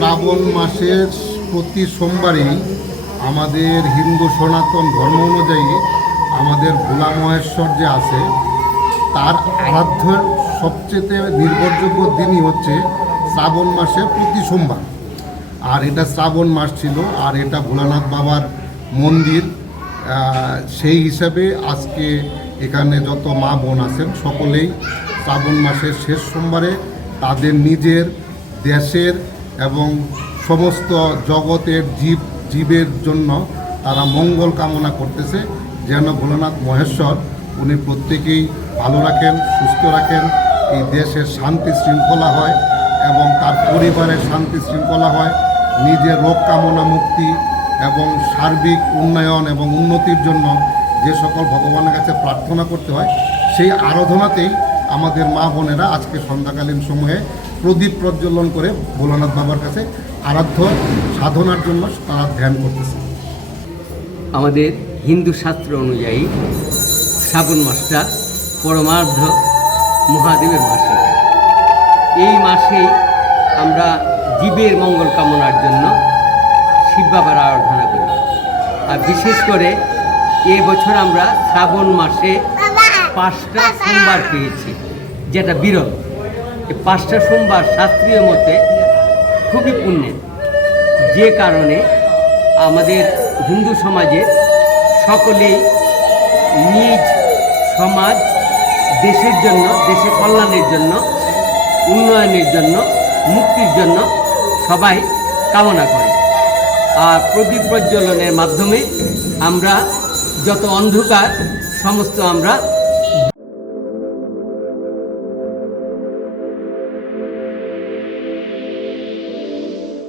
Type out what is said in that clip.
শ্রাবণ মাসের প্রতি সোমবারই আমাদের হিন্দু সনাতন ধর্ম অনুযায়ী আমাদের ভোলা মহেশ্বর যে আছে তার আরাধ্য সবচেয়ে নির্ভরযোগ্য দিনই হচ্ছে শ্রাবণ মাসের প্রতি সোমবার। আর এটা শ্রাবণ মাস ছিল, আর এটা ভোলানাথ বাবার মন্দির। সেই হিসাবে আজকে এখানে যত মা বোন আছেন সকলেই শ্রাবণ মাসের শেষ সোমবারে তাদের নিজের দেশের এবং সমস্ত জগতের জীবের জন্য তারা মঙ্গল কামনা করতেছে, যেন ভোলানাথ মহেশ্বর উনি প্রত্যেকেই ভালো রাখেন, সুস্থ রাখেন, এই দেশের শান্তি শৃঙ্খলা হয় এবং তার পরিবারের শান্তি শৃঙ্খলা হয়, নিজের রোগ কামনা মুক্তি এবং সার্বিক উন্নয়ন এবং উন্নতির জন্য যে সকল ভগবানের কাছে প্রার্থনা করতে হয়, সেই আরাধনাতেই আমাদের মা বোনেরা আজকে সন্ধ্যাকালীন সময়ে প্রদীপ প্রজ্বলন করে ভোলানাথ বাবার কাছে আরাধ্য সাধনার জন্য তারা ধ্যান করতেছে। আমাদের হিন্দু শাস্ত্র অনুযায়ী শ্রাবণ মাসটা পরমার্ধ মহাদেবের মাসে। এই মাসেই আমরা জীবের মঙ্গল কামনার জন্য শিব বাবার আরাধনা করি। আর বিশেষ করে এবছর আমরা শ্রাবণ মাসে 5টা সোমবার পেয়েছি, যেটা বিরল। এই 5টা সোমবার শাস্ত্রীয় মতে খুবই পুণ্যের, যে কারণে আমাদের হিন্দু সমাজে সকলেই নিজ সমাজ, দেশের জন্য, দেশের কল্যাণের জন্য, উন্নয়নের জন্য, মুক্তির জন্য সবাই কামনা করে। আর প্রদীপ প্রজ্বলনের মাধ্যমে আমরা যত অন্ধকার সমস্ত আমরা